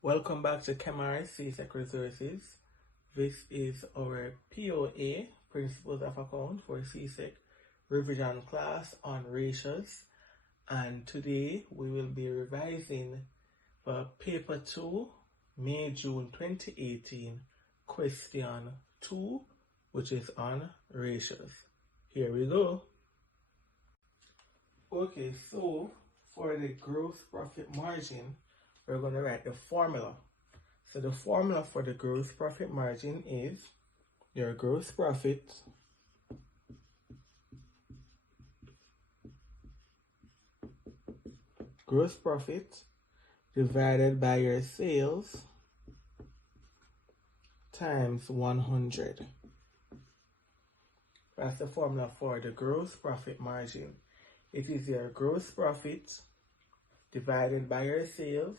Welcome back to KEMAR CSEC Resources. This is our POA, Principles of Account for CSEC revision class on ratios. And today we will be revising for Paper 2, May-June 2018, Question 2, which is on ratios. Here we go. Okay, so for the gross profit margin, we're going to write the formula. So the formula for the gross profit margin is your gross profit divided by your sales times 100. That's the formula for the gross profit margin. It is your gross profit divided by your sales,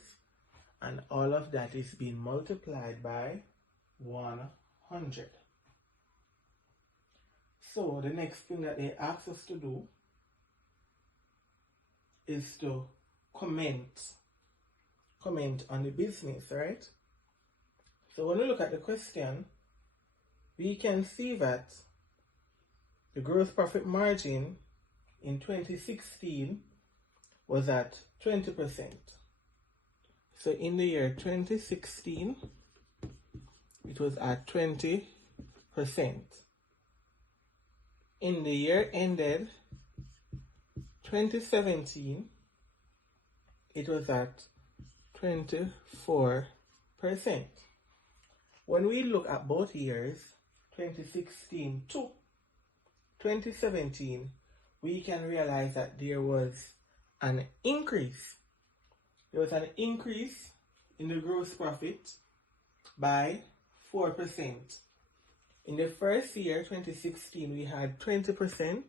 and all of that is being multiplied by 100. So the next thing that they ask us to do is to comment on the business, right? So when we look at the question, we can see that the gross profit margin in 2016 was at 20%. So in the year 2016, it was at 20%. In the year ended 2017, it was at 24%. When we look at both years, 2016 to 2017, we can realize that there was an increase. There was an increase in the gross profit by 4%. In the first year, 2016, we had 20%.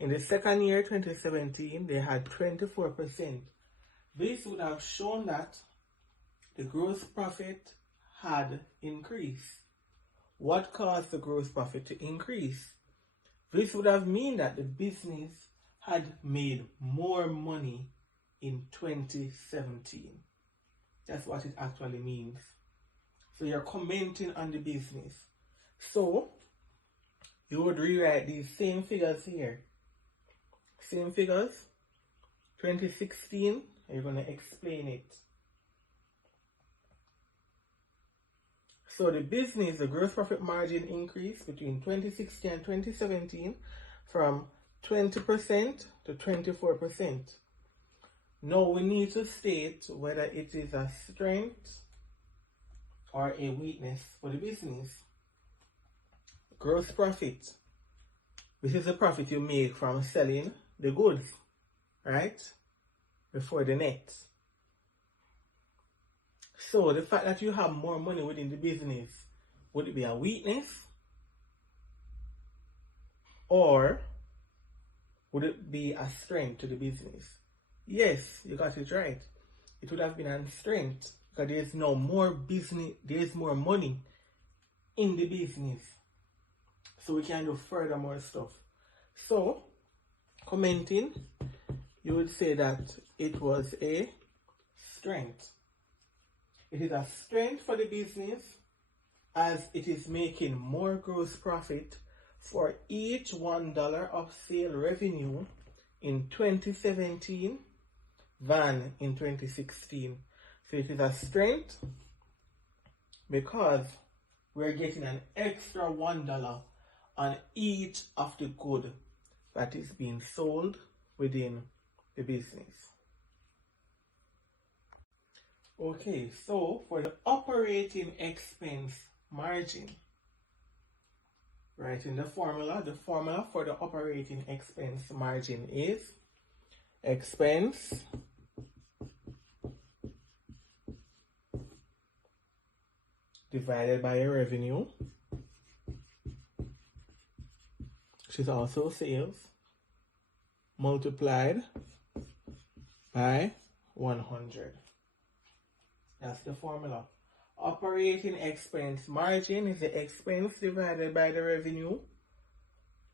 In the second year, 2017, they had 24%. This would have shown that the gross profit had increased. What caused the gross profit to increase? This would have meant that the business had made more money in 2017. That's what it actually means. So you're commenting on the business. So you would rewrite these same figures here. Same figures, 2016, and you're going to explain it. So the business, the gross profit margin increased between 2016 and 2017 from 20% to 24%. Now we need to state whether it is a strength or a weakness for the business. Gross profit. This is the profit you make from selling the goods, right? Before the net. So the fact that you have more money within the business, would it be a weakness? Or would it be a strength to the business? Yes, you got it right. It would have been a strength because there's no more business, there's more money in the business. So we can do further more stuff. So, commenting, you would say that it was a strength. It is a strength for the business as it is making more gross profit for each $1 of sale revenue in 2017 than in 2016. So it is a strength because we're getting an extra $1 on each of the good that is being sold within the business. Okay, so for the operating expense margin, writing the formula for the operating expense margin is expense divided by your revenue, which is also sales, multiplied by 100. That's the formula. Operating expense margin is the expense divided by the revenue.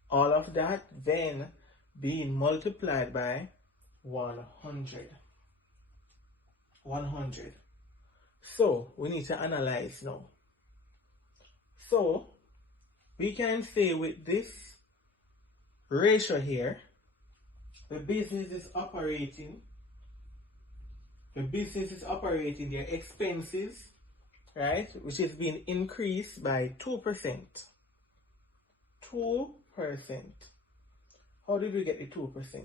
All of that then being multiplied by 100. So we need to analyze now. So we can say with this ratio here, the business is operating their expenses, right, which is being increased by 2%. 2%. How did we get the 2%?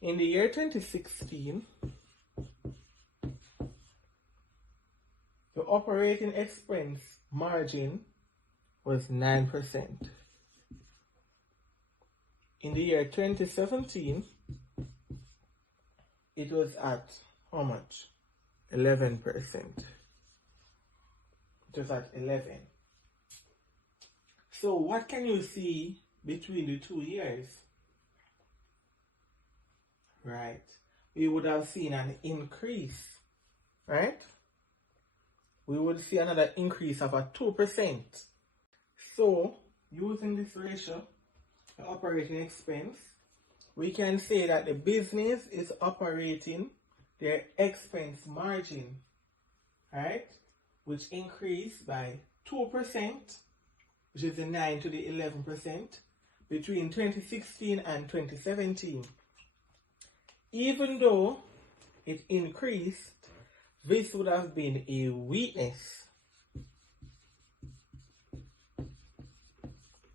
In the year 2016, the operating expense margin was 9%. In the year 2017, it was at how much? 11%. It was at 11. So what can you see between the 2 years? Right. We would have seen an increase, right? We would see another increase of a 2%. So using this ratio, the operating expense, we can say that the business is operating their expense margin, right, which increased by 2%, which is the 9 to the 11%, between 2016 and 2017. Even though it increased, this would have been a weakness.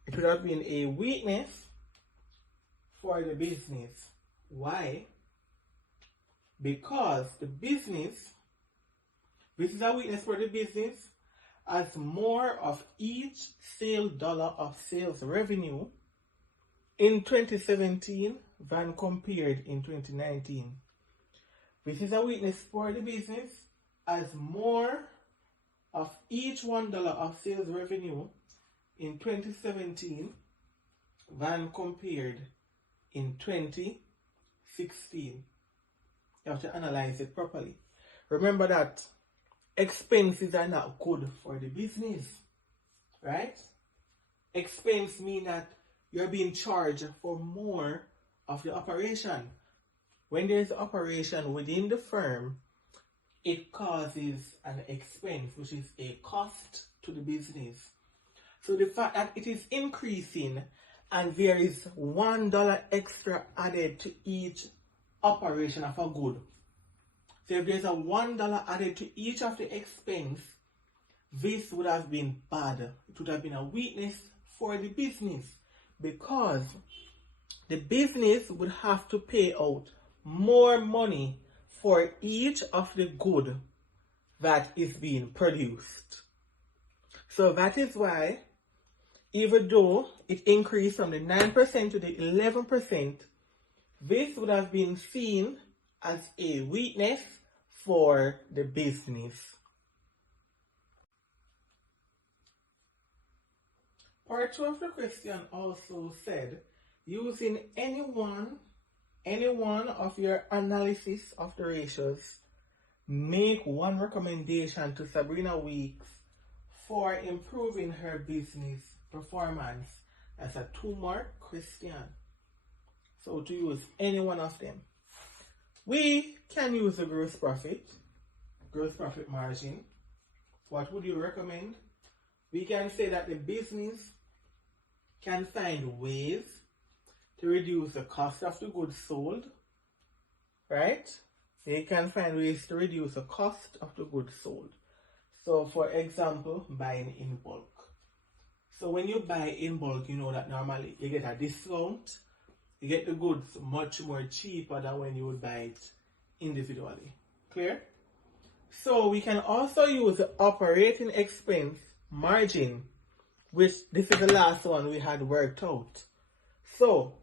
It would have been a weakness for the business. Why? Because the business, this is a weakness for the business, as more of each sale dollar of sales revenue in 2017 than compared in 2019. This is a weakness for the business as more of each $1 of sales revenue in 2017 than compared in 2016. You have to analyze it properly. Remember that expenses are not good for the business, right? Expense mean that you're being charged for more of the operation. When there's operation within the firm, it causes an expense, which is a cost to the business. So the fact that it is increasing and there is $1 extra added to each operation of a good. So if there's a $1 added to each of the expense, this would have been bad. It would have been a weakness for the business because the business would have to pay out more money for each of the good that is being produced. So that is why, even though it increased from the 9% to the 11%, this would have been seen as a weakness for the business. Part 2 of the question also said, using any one of your analysis of the ratios, make one recommendation to Sabrina Weeks for improving her business performance. That's a 2-mark question. So to use any one of them. We can use the gross profit margin. What would you recommend? We can say that the business can find ways to reduce the cost of the goods sold, right? They can find ways to reduce the cost of the goods sold. So for example, buying in bulk. So when you buy in bulk, you know that normally you get a discount. You get the goods much more cheaper than when you would buy it individually. Clear? So we can also use the operating expense margin, which this is the last one we had worked out. So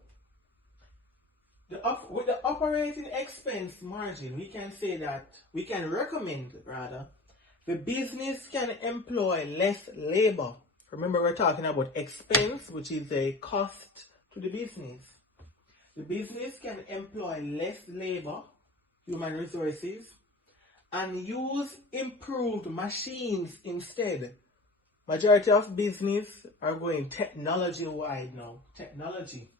with the operating expense margin, we can say that, we can recommend rather, the business can employ less labor. Remember, we're talking about expense, which is a cost to the business. The business can employ less labor, human resources, and use improved machines instead. Majority of business are going technology-wide now. Technology,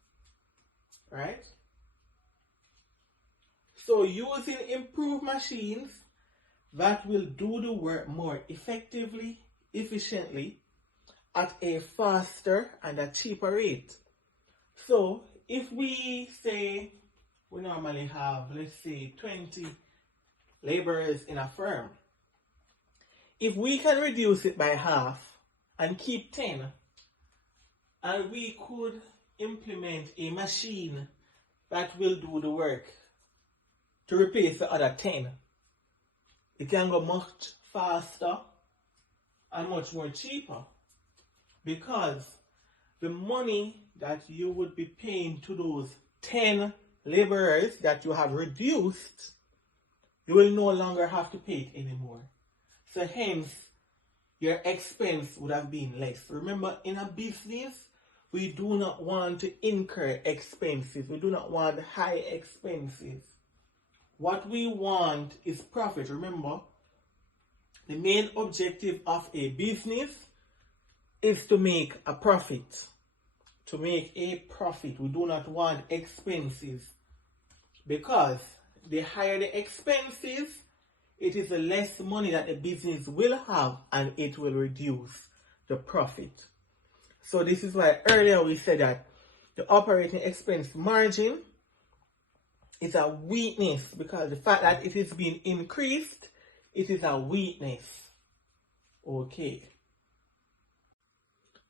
right? So using improved machines that will do the work more effectively, efficiently, at a faster and a cheaper rate. So if we say we normally have, let's say, 20 laborers in a firm, if we can reduce it by half and keep 10, and we could implement a machine that will do the work to replace the other 10, it can go much faster and much more cheaper, because the money that you would be paying to those 10 laborers that you have reduced, you will no longer have to pay it anymore. So hence, your expense would have been less. Remember, in a business, we do not want to incur expenses. We do not want high expenses. What we want is profit. Remember, the main objective of a business is to make a profit. To make a profit. We do not want expenses, because the higher the expenses, it is the less money that the business will have, and it will reduce the profit. So this is why earlier we said that the operating expense margin is a weakness, because the fact that it is being increased, it is a weakness. Okay.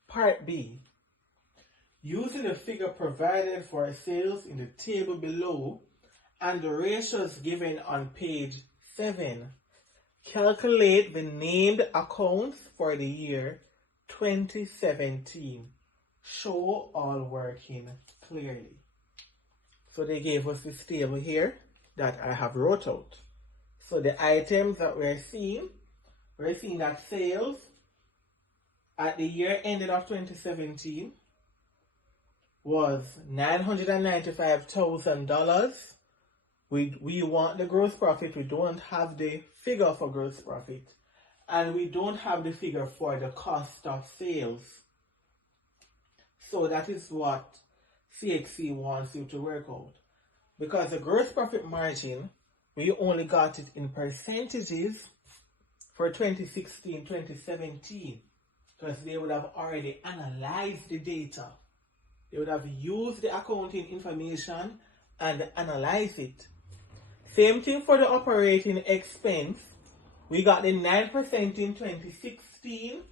Part B. Using the figure provided for sales in the table below and the ratios given on page 7, calculate the named accounts for the year 2017. Show all working clearly. So they gave us this table here that I have wrote out. So the items that we're seeing that sales at the year ended of 2017 was $995,000. We want the gross profit. We don't have the figure for gross profit. And we don't have the figure for the cost of sales. So that is what CXC wants you to work out. Because the gross profit margin, we only got it in percentages for 2016-2017. Because they would have already analyzed the data. They would have used the accounting information and analyzed it. Same thing for the operating expense. We got the 9% in 2016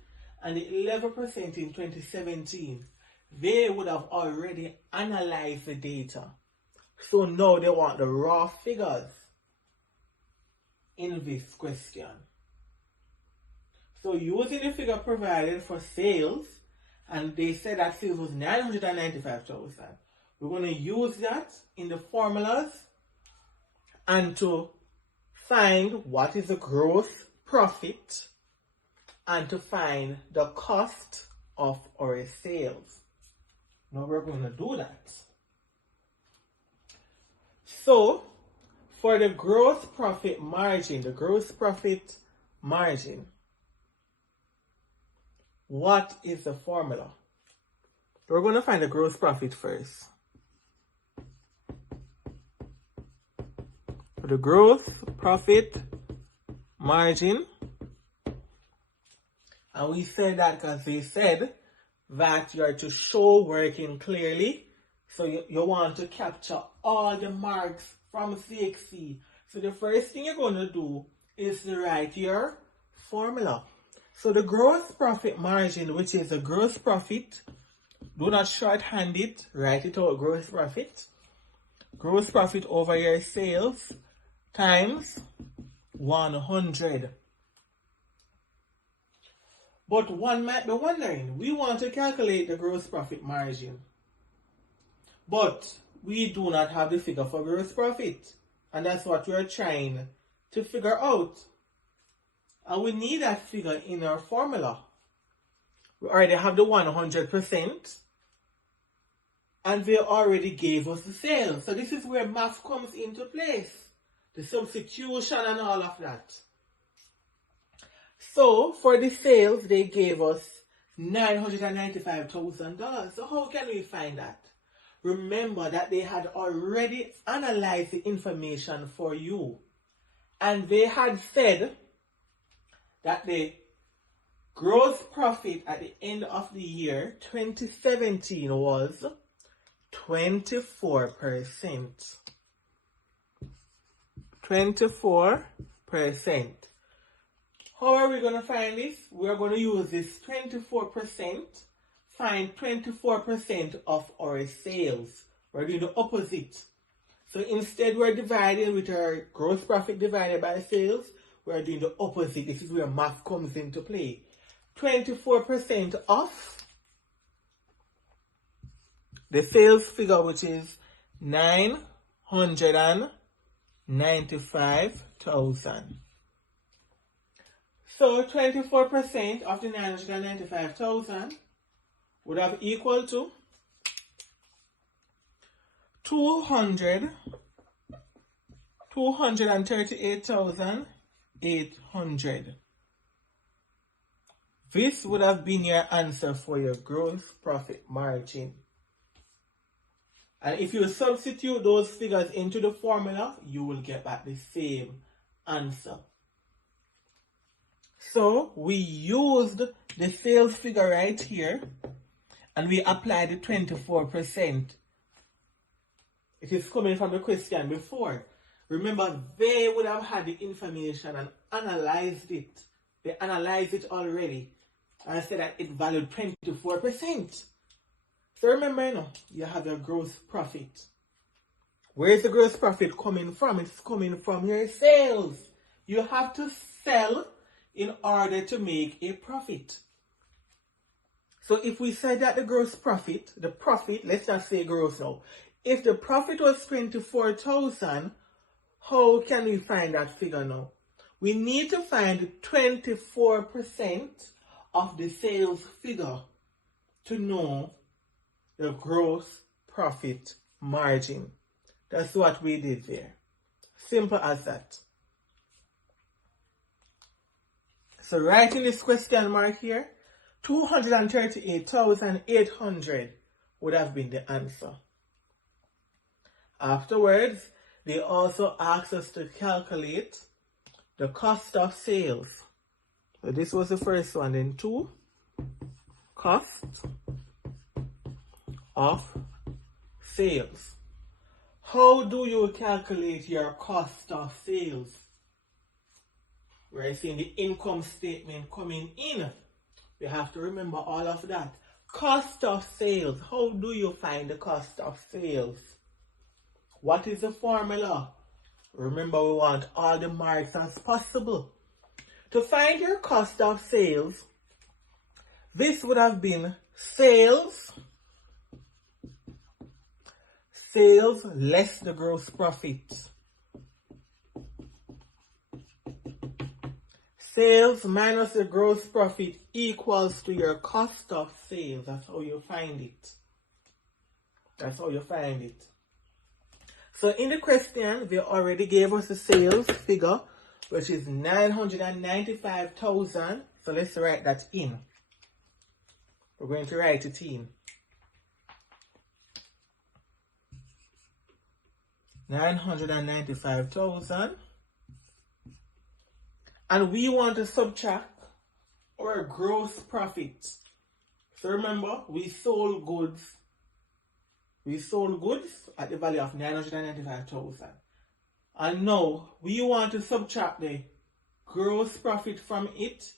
and the 11% in 2017. They would have already analyzed the data. So now they want the raw figures in this question. So using the figure provided for sales, and they said that sales was $995,000. We're going to use that in the formulas and to find what is the gross profit and to find the cost of our sales. Now we're going to do that. So for the gross profit margin, what is the formula? We're going to find the gross profit first. For the gross profit margin, and we said that because they said that you are to show working clearly, so you want to capture all the marks from CXC. So the first thing you're going to do is to write your formula. So the gross profit margin, which is the gross profit, do not shorthand it, write it out, gross profit. Gross profit over your sales times 100. But one might be wondering, we want to calculate the gross profit margin, but we do not have the figure for gross profit. And that's what we're trying to figure out. And we need that figure in our formula. We already have the 100%. And they already gave us the sales. So this is where math comes into place. The substitution and all of that. So for the sales, they gave us $995,000. So how can we find that? Remember that they had already analyzed the information for you. And they had said that the gross profit at the end of the year 2017 was 24%. 24%. How are we going to find this? We are going to use this 24%, find 24% of our sales. We're doing the opposite. So instead we're dividing with our gross profit divided by sales. We're doing the opposite. This is where math comes into play. 24% of the sales figure, which is 995,000. So 24% of the 995,000 would have equal to 238,800. This would have been your answer for your gross profit margin. And if you substitute those figures into the formula, you will get back the same answer. So we used the sales figure right here and we applied the 24%. It is coming from the question before. Remember, they would have had the information and analyzed it. They analyzed it already and said that it valued 24%. So remember, you have your gross profit. Where is the gross profit coming from? It's coming from your sales. You have to sell in order to make a profit. So if we said that the gross profit, let's not say gross now. If the profit was 24,000, how can we find that figure now? We need to find 24% of the sales figure to know the gross profit margin. That's what we did there. Simple as that. So writing this question mark here, 238,800 would have been the answer. Afterwards, they also asked us to calculate the cost of sales. So this was the first one. Then 2, cost of sales. How do you calculate your cost of sales? We're seeing the income statement coming in. We have to remember all of that. Cost of sales. How do you find the cost of sales? What is the formula? Remember, we want all the marks as possible. To find your cost of sales, this would have been sales less the gross profit. Sales minus the gross profit equals to your cost of sales. That's how you find it. That's how you find it. So in the question, they already gave us the sales figure, which is 995,000. So let's write that in. We're going to write it in. 995,000. And we want to subtract our gross profit. So remember, we sold goods. We sold goods at the value of 995,000. And now we want to subtract the gross profit from it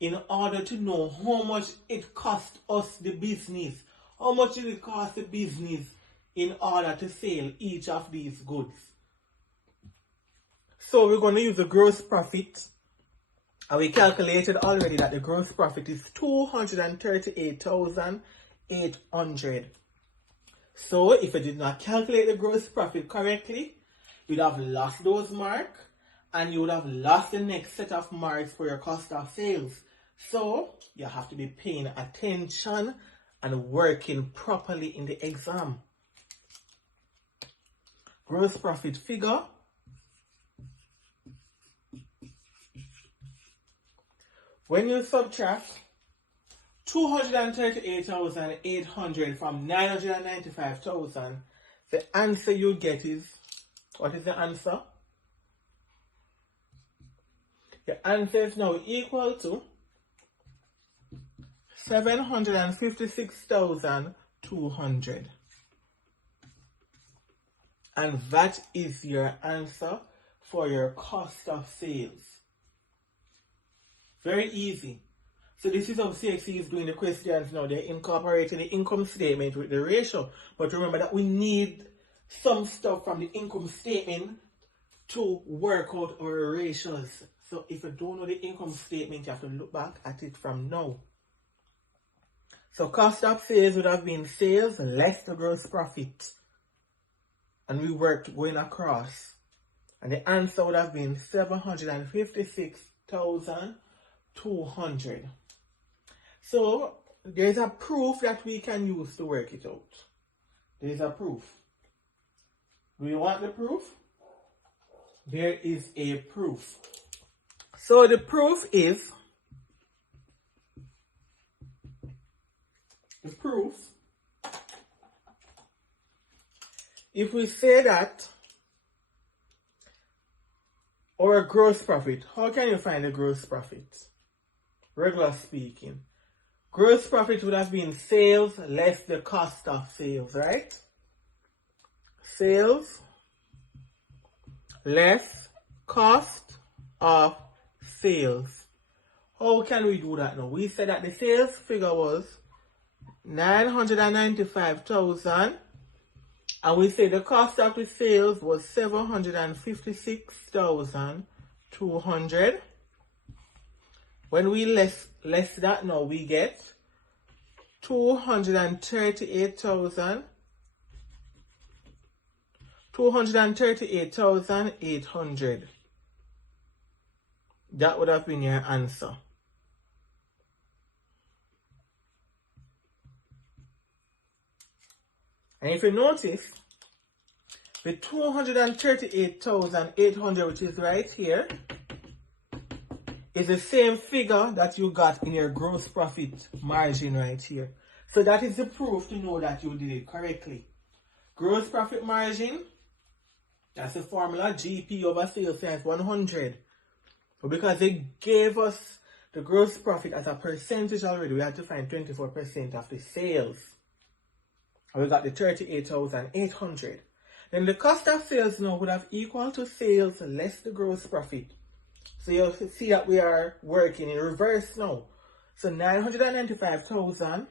in order to know how much it cost us, the business. How much did it cost the business in order to sell each of these goods? So we're going to use the gross profit. And we calculated already that the gross profit is 238,800. So if you did not calculate the gross profit correctly, you'd have lost those marks and you would have lost the next set of marks for your cost of sales. So you have to be paying attention and working properly in the exam. Gross profit figure. When you subtract 238,800 from 995,000, the answer you get is, what is the answer? The answer is now equal to 756,200. And that is your answer for your cost of sales. Very easy. So this is how CXC is doing the questions now. They're incorporating the income statement with the ratio. But remember that we need some stuff from the income statement to work out our ratios. So if you don't know the income statement, you have to look back at it from now. So cost of sales would have been sales less the gross profit. And we worked going across. And the answer would have been 756,200. So there's a proof that we can use to work it out. There's a proof. Do you want the proof? There is a proof. So the proof is, if we say that our gross profit, how can you find the gross profit? Regular speaking, gross profit would have been sales less the cost of sales, right? Sales less cost of sales. How can we do that now? We said that the sales figure was 995,000 and we say the cost of the sales was 756,200. When we less that now, we get 238,800. That would have been your answer. And if you notice, the 238,800, which is right here, is the same figure that you got in your gross profit margin right here. So that is the proof to know that you did it correctly. Gross profit margin, that's the formula, GP over sales times 100. But because they gave us the gross profit as a percentage already, we had to find 24% of the sales. And we got the 38,800. Then the cost of sales now would have equal to sales less the gross profit. So you see that we are working in reverse now. So 995,000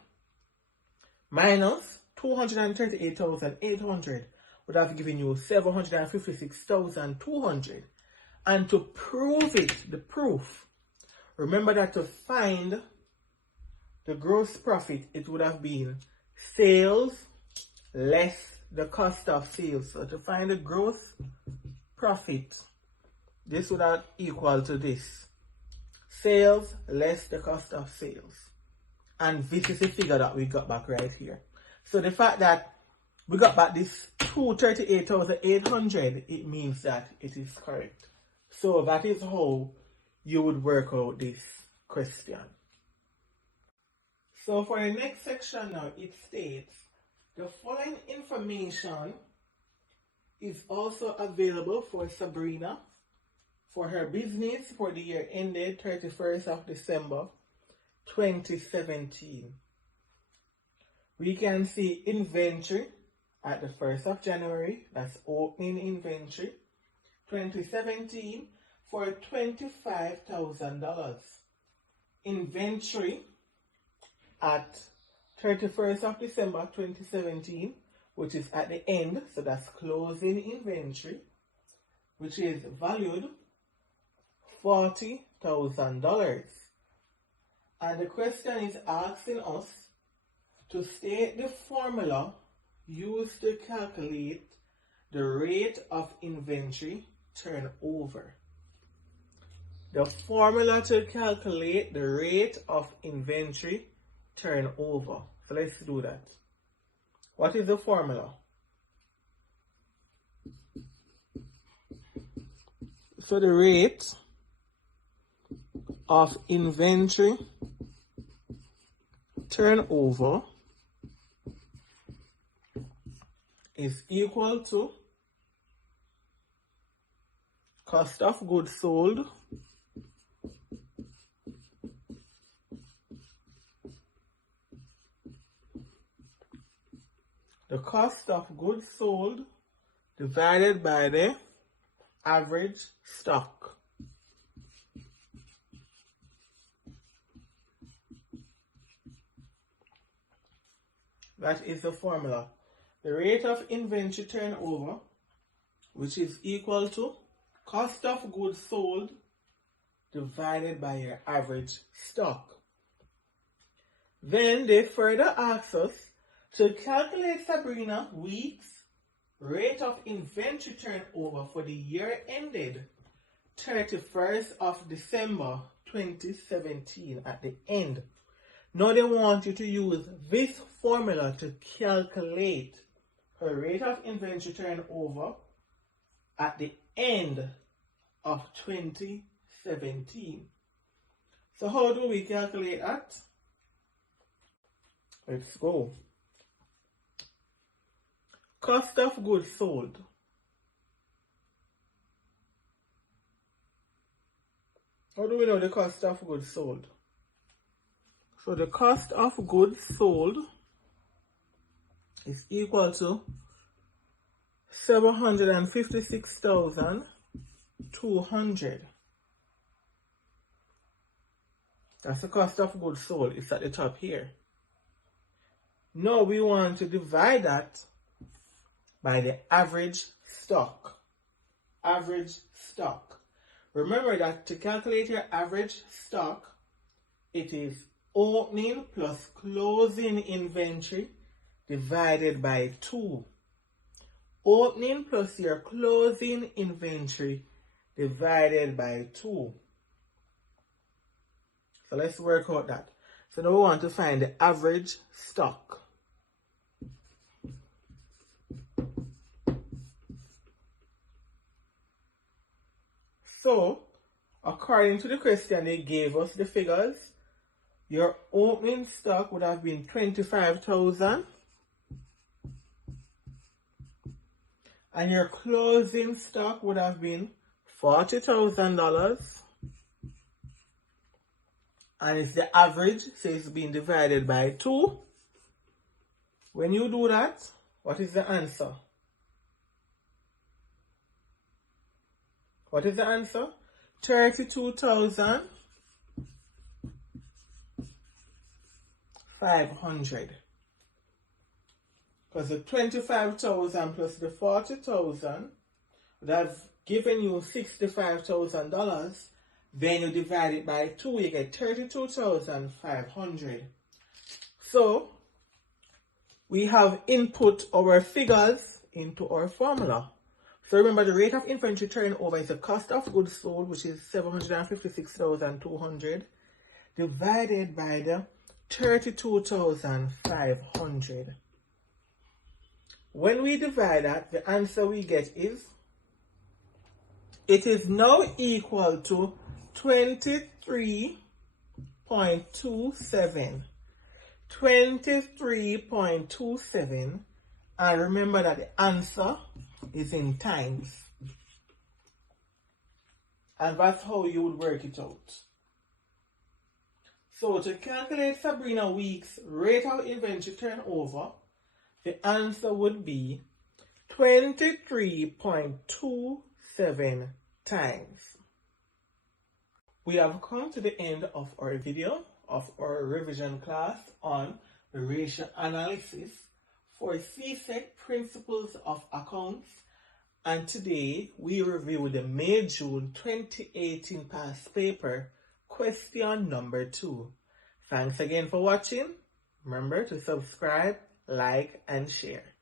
minus 238,800 would have given you 756,200. And to prove it, the proof, remember that to find the gross profit, it would have been sales less the cost of sales. So to find the gross profit, this would have equal to this. Sales less the cost of sales. And this is the figure that we got back right here. So the fact that we got back this 238,800, it means that it is correct. So that is how you would work out this question. So for the next section now, it states, the following information is also available for Sabrina for her business for the year ended 31st of December 2017. We can see inventory at the 1st of January, that's opening inventory, 2017 for $25,000. Inventory at 31st of December 2017, which is at the end, so that's closing inventory, which is valued $40,000. And the question is asking us to state the formula used to calculate the rate of inventory turnover. The formula to calculate the rate of inventory turnover. So let's do that. What is the formula? So the rate of inventory turnover is equal to cost of goods sold the cost of goods sold divided by the average stock. That is the formula. The rate of inventory turnover, which is equal to cost of goods sold divided by your average stock. Then they further ask us to calculate, Sabrina, weeks rate of inventory turnover for the year ended 31st of December 2017 at the end. Now they want you to use this formula to calculate her rate of inventory turnover at the end of 2017. So how do we calculate that? Let's go. Cost of goods sold. How do we know the cost of goods sold? So the cost of goods sold is equal to 756,200. That's the cost of goods sold. It's at the top here. Now we want to divide that by the average stock. Average stock. Remember that to calculate your average stock, it is opening plus closing inventory divided by 2. Opening plus your closing inventory divided by 2. So let's work out that. So now we want to find the average stock. So, according to the question, they gave us the figures. Your opening stock would have been 25,000. And your closing stock would have been $40,000. And it's the average, so it's being divided by 2. When you do that, what is the answer? What is the answer? 32,500. Because the 25,000 plus the 40,000 would have given you $65,000. Then you divide it by 2, you get 32,500. So we have input our figures into our formula. So remember, the rate of inventory turnover is the cost of goods sold, which is 756,200, divided by the 32,500. When we divide that, the answer we get is, it is now equal to 23.27. 23.27. And remember that the answer is in times. And that's how you would work it out. So to calculate Sabrina Weeks' rate of inventory turnover, the answer would be 23.27 times. We have come to the end of our video of our revision class on the ratio analysis for CSEC Principles of Accounts, and today we review the May-June 2018 past paper, question number 2. Thanks again for watching. Remember to subscribe, like, and share.